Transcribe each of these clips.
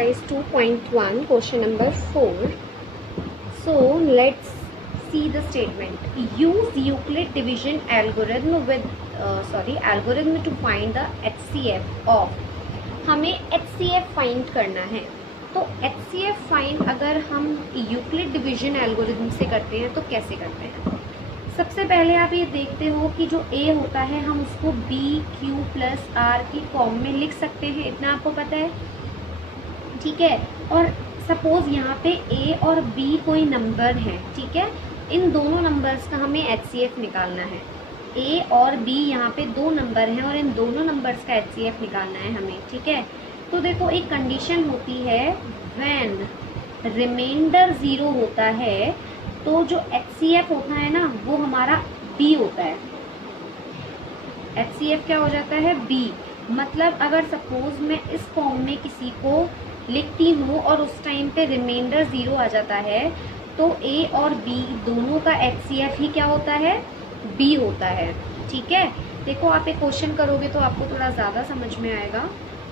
exercise 2.1 question number 4. So let's see the statement. Use Euclid division algorithm algorithm to find the HCF of. हमें HCF find करना है. तो HCF find अगर हम Euclid division algorithm से करते हैं तो कैसे करते हैं. सबसे पहले आप ये देखते हो कि जो A होता है हम उसको BQ प्लस R की फॉर्म में लिख सकते हैं. इतना आपको पता है, ठीक है. और सपोज यहाँ पे A और B कोई नंबर है, ठीक है. इन दोनों नंबर्स का हमें HCF निकालना है. A और B यहाँ पे दो नंबर हैं और इन दोनों नंबर्स का HCF निकालना है हमें, ठीक है. तो देखो एक कंडीशन होती है व्हेन रिमाइंडर 0 होता है तो जो HCF होता है ना वो हमारा B होता है. HCF क्या हो जाता है, B. मतलब अगर सपोज मैं इस फॉर्म में किसी को लिखती हूँ और उस टाइम पे रिमाइंडर 0 आ जाता है तो A और B दोनों का HCF ही क्या होता है, B होता है, ठीक है. देखो आप एक क्वेश्चन करोगे तो आपको थोड़ा ज़्यादा समझ में आएगा.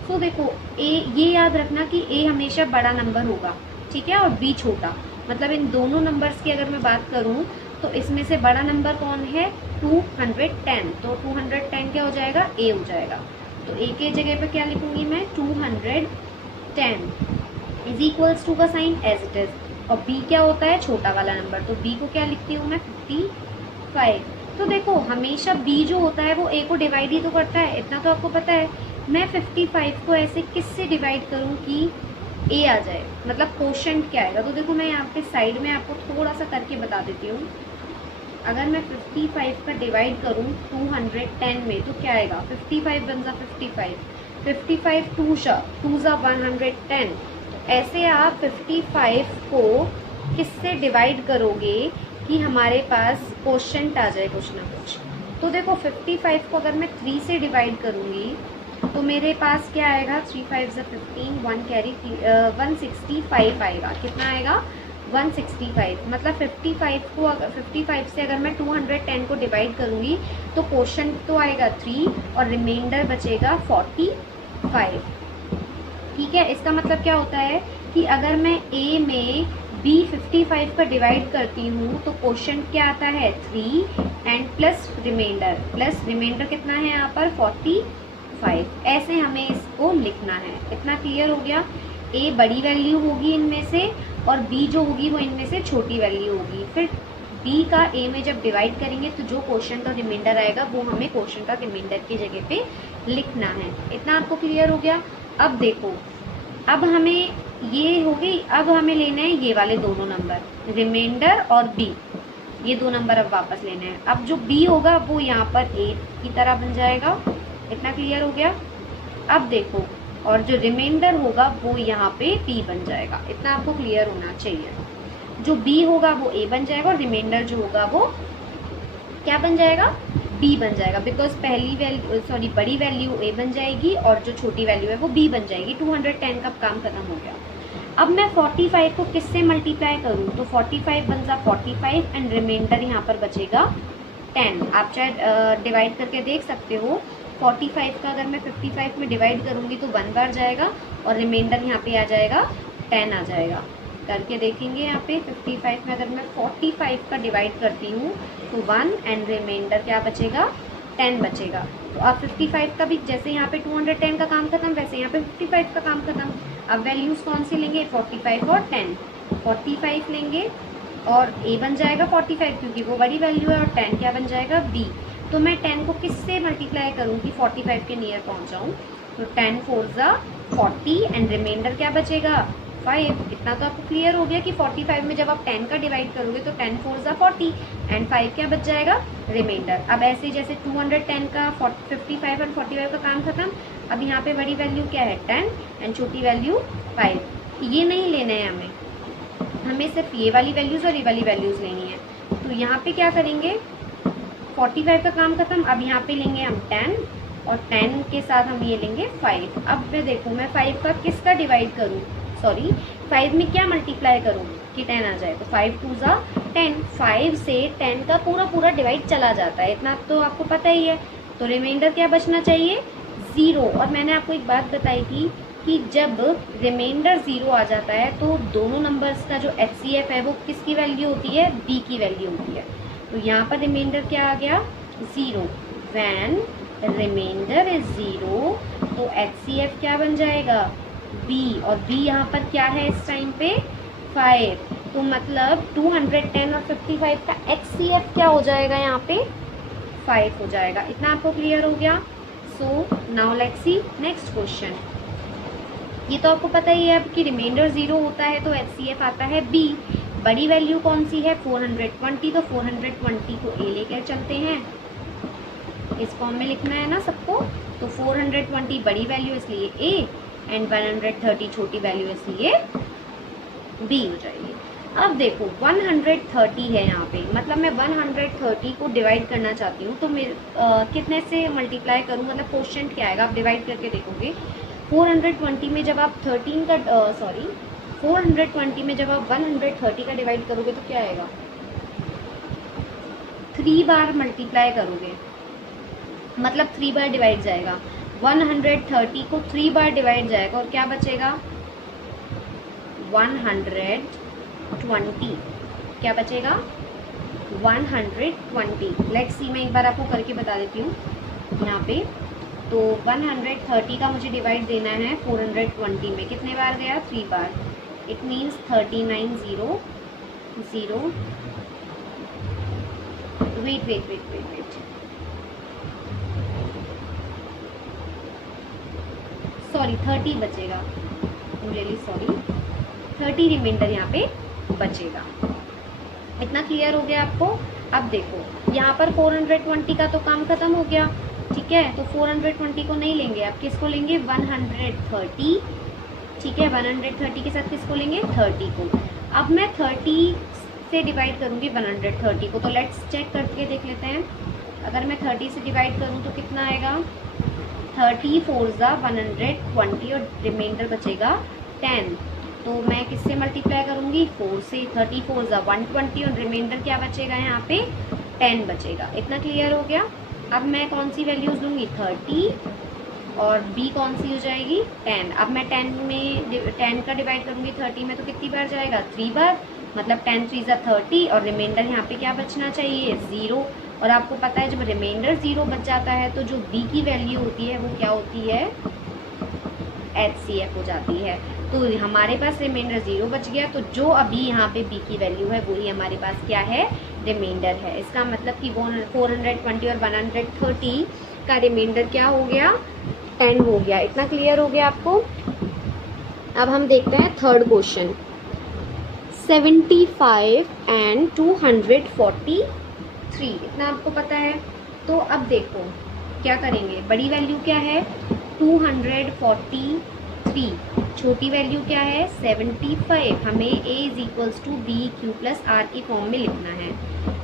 तो देखो A, ये याद रखना कि A हमेशा बड़ा नंबर होगा, ठीक है, और B छोटा. मतलब इन दोनों नंबर्स की अगर मैं बात करूं तो इसमें से बड़ा नंबर कौन है, 210. तो 210 क्या हो जाएगा, A हो जाएगा. तो A के जगह पे क्या लिखूंगी मैं, 210 इज इक्वल्स टू का साइन एज इट इज. और B क्या होता है, छोटा वाला नंबर. तो B को क्या लिखती हूँ मैं, 55. तो देखो हमेशा B जो होता है वो A को डिवाइड ही तो करता है, इतना तो आपको पता है. मैं 55 को ऐसे किससे डिवाइड करूँ कि A आ जाए, मतलब कोशेंट क्या आएगा. तो देखो मैं यहाँ पे साइड में आपको थोड़ा सा करके बता देती हूँ. अगर मैं 55 का डिवाइड करूँ 210 में तो क्या आएगा, 55 बन जा 55 टू जा 110. ऐसे आप 55 को किससे डिवाइड करोगे कि हमारे पास कोशेंट आ जाए कुछ ना कुछ. तो देखो 55 को अगर मैं 3 से डिवाइड करूँगी तो मेरे पास क्या आएगा, 3 5 जा 15, 1 कैरी 165 आएगा. कितना आएगा, 165. मतलब 55 से अगर मैं 210 को डिवाइड करूँगी तो क्वोशंट तो आएगा 3 और रिमाइंडर बचेगा 45, ठीक है. इसका मतलब क्या होता है कि अगर मैं A में B 55 का डिवाइड करती हूँ तो क्वोशंट क्या आता है, 3 एंड प्लस रिमाइंडर कितना है यहाँ पर, 45. ऐसे हमें इसको लिखना है. इतना क्लियर हो गया. A बड़ी वैल्यू होगी इनमें से और B जो होगी वो इनमें से छोटी वैल्यू होगी. फिर B का A में जब डिवाइड करेंगे तो जो क्वोशंट और रिमाइंडर आएगा वो हमें क्वोशंट और रिमाइंडर की जगह पे लिखना है. इतना आपको क्लियर हो गया. अब देखो, अब हमें ये हो गई. अब हमें लेना है ये वाले दोनों नंबर, रिमाइंडर और B. ये दो नंबर अब वापस लेने हैं. अब जो B होगा वो यहाँ पर A की तरह बन जाएगा. इतना क्लियर हो गया. अब देखो, और जो रिमाइंडर होगा वो यहाँ पे B बन जाएगा. इतना आपको क्लियर होना चाहिए. जो B होगा वो A बन जाएगा और रिमाइंडर जो होगा वो क्या बन जाएगा, B बन जाएगा. बिकॉज बड़ी वैल्यू A बन जाएगी और जो छोटी वैल्यू है वो B बन जाएगी. 210 का काम खत्म हो गया. अब मैं 45 को किससे मल्टीप्लाई करूँ तो 45 बन जा 45 एंड रिमाइंडर यहाँ पर बचेगा 10. आप चाहे डिवाइड करके देख सकते हो. 45 का अगर मैं 55 में डिवाइड करूँगी तो 1 बार जाएगा और रिमाइंडर यहाँ पे आ जाएगा 10 आ जाएगा. करके देखेंगे यहाँ पे 55 में अगर मैं 45 का डिवाइड करती हूँ तो 1 एंड रिमाइंडर क्या बचेगा, 10 बचेगा. तो अब 55 का भी जैसे यहाँ पे 210 का काम खत्म वैसे यहाँ पे 55 का काम खत्म. अब वैल्यूज़ कौन सी लेंगे, 45 और 10. 45 लेंगे और A बन जाएगा 45 क्योंकि वो बड़ी वैल्यू है और 10 क्या बन जाएगा, B. तो मैं 10 को किससे मल्टीप्लाई करूँ कि 45 के नियर पहुँच जाऊँ. तो 10 4 जा 40 एंड रिमाइंडर क्या बचेगा, 5. इतना तो आपको क्लियर हो गया कि 45 में जब आप 10 का डिवाइड करोगे तो 10 4 जा 40 एंड 5 क्या बच जाएगा, रिमाइंडर. अब ऐसे जैसे 210 का 55 एंड 45 का काम खत्म. अब यहाँ पे बड़ी वैल्यू क्या है, 10 एंड छोटी वैल्यू 5. ये नहीं लेना है हमें सिर्फ ये वाली वैल्यूज़ और ये वाली वैल्यूज़ लेनी है. तो यहाँ पे क्या करेंगे, 45 का काम खत्म. अब यहाँ पे लेंगे हम 10 और 10 के साथ हम ये लेंगे 5. अब मैं देखूँ मैं 5 का किसका डिवाइड करूँ, 5 में क्या मल्टीप्लाई करूँ कि 10 आ जाए. तो 5 2 जा 10. 5 से 10 का पूरा डिवाइड चला जाता है. इतना तो आपको पता ही है. तो रिमाइंडर क्या बचना चाहिए, 0. और मैंने आपको एक बात बताई थी कि जब रिमाइंडर 0 आ जाता है तो दोनों नंबर्स का जो HCF है वो किसकी वैल्यू होती है, B की वैल्यू होती है। तो यहाँ पर रिमाइंडर क्या आ गया, 0। व्हेन रिमाइंडर इज 0 तो HCF क्या बन जाएगा, B, और B यहाँ पर क्या है इस टाइम पे, 5। तो मतलब 210 और 55 का HCF क्या हो जाएगा यहाँ पे, 5 हो जाएगा। इतना आपको क्लियर हो गया। So now let's C next question. ये तो आपको पता ही है अब कि रिमाइंडर 0 होता है तो HCF आता है B। बड़ी वैल्यू कौन सी है, 420। तो 420 को A लेकर चलते हैं, इस फॉर्म में लिखना है ना सबको। तो 420 बड़ी वैल्यू इसलिए A एंड 130 छोटी वैल्यू इसलिए B हो जाएगी। अब देखो 130 है यहाँ पे, मतलब मैं 130 को डिवाइड करना चाहती हूँ तो मेरे कितने से मल्टीप्लाई करूँ, मतलब क्वेश्चन क्या आएगा, आप डिवाइड करके देखोगे। 420 में जब आप 420 में जब आप 130 का डिवाइड करोगे तो क्या आएगा, 3 बार मल्टीप्लाई करोगे, मतलब 3 बार डिवाइड जाएगा। 130 को 3 बार डिवाइड जाएगा और क्या बचेगा, 120। क्या बचेगा, 120। लेट्स सी, मैं एक बार आपको करके बता देती हूँ यहाँ पे। तो 130 का मुझे डिवाइड देना है 420 में, कितने बार गया, 3 बार। इट मीन्स 39 0 0, वेट, सॉरी 30 बचेगा, रियली सॉरी, 30 रिमाइंडर यहाँ पे बचेगा। इतना क्लियर हो गया आपको। अब देखो यहाँ पर 420 का तो काम खत्म हो गया, ठीक है। तो 420 को नहीं लेंगे, आप किसको लेंगे, 130, ठीक है। 130 के साथ किसको लेंगे, 30 को। अब मैं 30 से डिवाइड करूँगी 130 को, तो लेट्स चेक करके देख लेते हैं। अगर मैं 30 से डिवाइड करूँ तो कितना आएगा, 30 4 ज़ा 120 और रिमाइंडर बचेगा 10। तो मैं किससे मल्टीप्लाई करूँगी, 4 से। 30 4 ज़ा 120 और रिमाइंडर क्या बचेगा यहाँ पे, 10 बचेगा। इतना क्लियर हो गया। अब मैं कौन सी वैल्यूज़ दूँगी, 30 और B कौन सी हो जाएगी, 10। अब मैं 10 का डिवाइड करूँगी 30 में तो कितनी बार जाएगा, 3 बार, मतलब 10 3 ज़ा 30 और रिमाइंडर यहाँ पे क्या बचना चाहिए, 0। और आपको पता है जब रिमाइंडर 0 बच जाता है तो जो B की वैल्यू होती है वो क्या होती है, HCF हो जाती है। तो हमारे पास रिमाइंडर 0 बच गया, तो जो अभी यहाँ पे B की वैल्यू है वही हमारे पास क्या है, रिमाइंडर है। इसका मतलब कि 420 और 130 का रिमाइंडर क्या हो गया, 10 हो गया। इतना क्लियर हो गया आपको। अब हम देखते हैं थर्ड क्वेश्चन। 75 एंड 243, इतना आपको पता है। तो अब देखो क्या करेंगे, बड़ी वैल्यू क्या है, 243, छोटी वैल्यू क्या है, 75। हमें A = BQ + R की फॉर्म में लिखना है।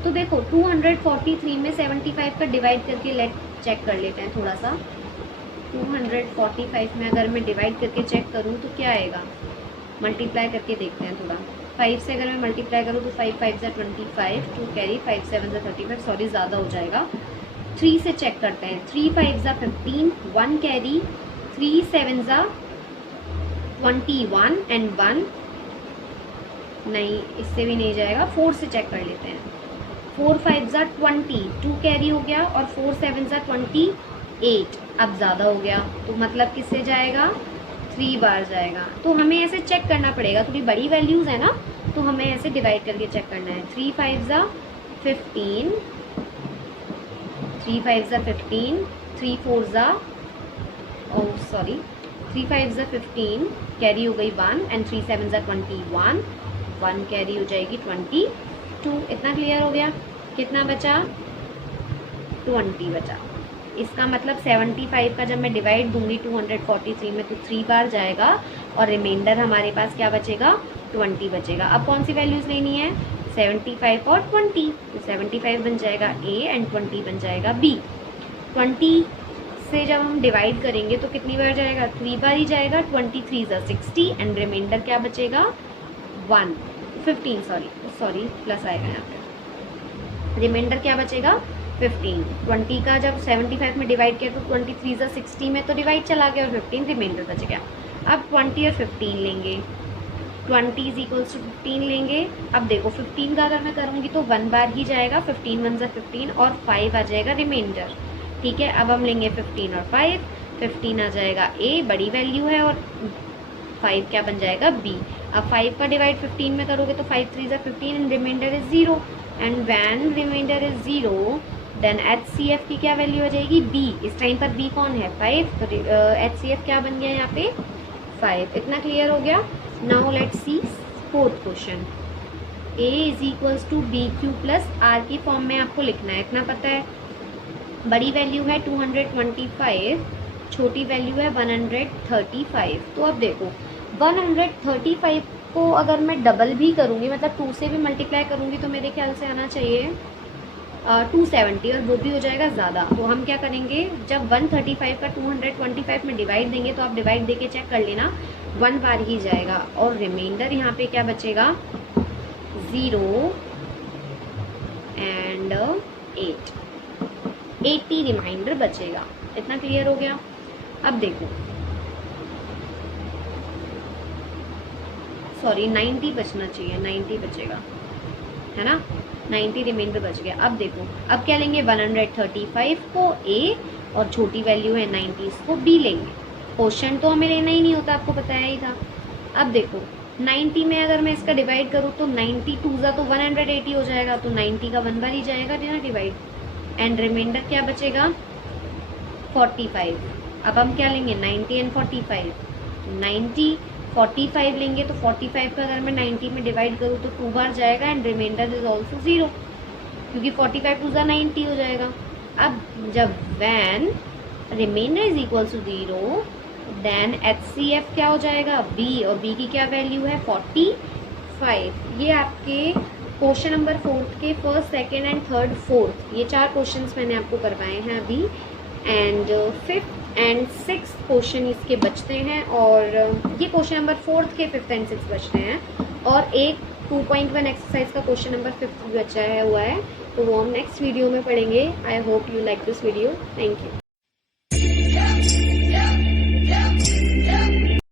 तो देखो 243 में 75 का डिवाइड करके लेट चेक कर लेते हैं थोड़ा सा। 245 में अगर मैं डिवाइड करके चेक करूँ तो क्या आएगा, मल्टीप्लाई करके देखते हैं थोड़ा। 5 से अगर मैं मल्टीप्लाई करूँ तो 5 5 ज़ा 25, 2 कैरी, 5 7 ज़ा 35, सॉरी ज़्यादा हो जाएगा। 3 से चेक करते हैं, 3 5 ज़ा 15, 1 कैरी, 3 7 ज़ा 21 एंड 1 नहीं, इससे भी नहीं जाएगा। 4 से चेक कर लेते हैं, 4 5 ज़ा 20, 2 कैरी हो गया और 4 7 ज़ा 28, अब ज़्यादा हो गया तो मतलब किससे जाएगा, 3 बार जाएगा। तो हमें ऐसे चेक करना पड़ेगा, थोड़ी बड़ी वैल्यूज़ है ना तो हमें ऐसे डिवाइड करके चेक करना है। 3 5 ज़ा 15, 3 5 ज़ा 15, 3 4 ज़ा 3 5 ज़ा 15, कैरी हो गई 1 एंड 3 7 ज़ा 21, 1 कैरी हो जाएगी 22। इतना क्लियर हो गया। कितना बचा, 20 बचा। इसका मतलब 75 का जब मैं डिवाइड दूंगी 243 में तो 3 बार जाएगा और रिमाइंडर हमारे पास क्या बचेगा, 20 बचेगा। अब कौन सी वैल्यूज़ लेनी है, 75 और 20, तो 75 बन जाएगा A एंड 20 बन जाएगा B। 20 से जब हम डिवाइड करेंगे तो कितनी बार जाएगा, 3 बार ही जाएगा। 23 ज़ा 60 एंड रिमाइंडर क्या बचेगा, 15 सॉरी प्लस आएगा यहाँ पे, रिमाइंडर क्या बचेगा 15। 20 का जब 75 में डिवाइड किया तो 23 ज़ा 60 में तो डिवाइड चला गया और 15 रिमाइंडर बच गया। अब 20 और 15 लेंगे, 20 इज इक्वल्स टू 15 लेंगे। अब देखो 15 का अगर मैं करूँगी तो 1 बार ही जाएगा, 15 1 जा 15 और 5 आ जाएगा रिमाइंडर। ठीक है, अब हम लेंगे 15 और 5, 15 आ जाएगा ए, बड़ी वैल्यू है, और 5 क्या बन जाएगा बी। अब 5 का डिवाइड 15 में करोगे तो 5 3 जा 15 and remainder is 0, and when remainder is 0 then HCF की क्या वैल्यू आ जाएगी बी। इस टाइम पर बी कौन है 5, तो HCF क्या बन गया यहाँ पे 5। इतना क्लियर हो गया। Now let's see fourth question. A is equals to B Q plus R की फॉर्म में आपको लिखना है, इतना पता है। बड़ी वैल्यू है 225, छोटी वैल्यू है 135। तो अब देखो 135 को अगर मैं डबल भी करूँगी, मतलब 2 से भी मल्टीप्लाई करूँगी, तो मेरे ख्याल से आना चाहिए 270, और वो भी हो जाएगा ज़्यादा। तो हम क्या करेंगे, जब 135 का 225 में डिवाइड देंगे तो आप डिवाइड देके चेक कर लेना, 1 बार ही जाएगा, और रिमाइंडर यहाँ पे क्या बचेगा 0 एंड 8, 80 रिमाइंडर बचेगा। इतना क्लियर हो गया। अब देखो सॉरी 90 बचना चाहिए, 90 बचेगा, है ना, 90 रिमाइंडर बच गया। अब देखो अब क्या लेंगे, 135 को ए और छोटी वैल्यू है 90 को बी लेंगे। क्वेश्चन तो हमें लेना ही नहीं होता, आपको बताया ही था। अब देखो 90 में अगर मैं इसका डिवाइड करूँ तो 90 2 जा तो 180 हो जाएगा, तो 90 का 1 बार ही जाएगा ना डिवाइड, एंड रिमाइंडर क्या बचेगा 45। अब हम क्या लेंगे 90 एंड 45, 90 45 लेंगे तो 45 का अगर मैं 90 में डिवाइड करूँ तो 2 बार जाएगा, एंड रिमाइंडर इज ऑल्सो 0, क्योंकि 45 2 जा 90 हो जाएगा। अब जब when remainder is equal to 0 then HCF क्या हो जाएगा B, और B की क्या वैल्यू है 45। ये आपके क्वेश्चन नंबर 4 के first, second and third, fourth, ये 4 क्वेश्चंस मैंने आपको करवाए हैं अभी, and 5th and 6th question इसके बचते हैं, और ये क्वेश्चन नंबर 4 के 5th एंड 6th बचते हैं, और एक 2.1 एक्सरसाइज का क्वेश्चन नंबर 5th भी बचा हुआ है, तो वो हम नेक्स्ट वीडियो में पढ़ेंगे। I hope you like this video. Thank you.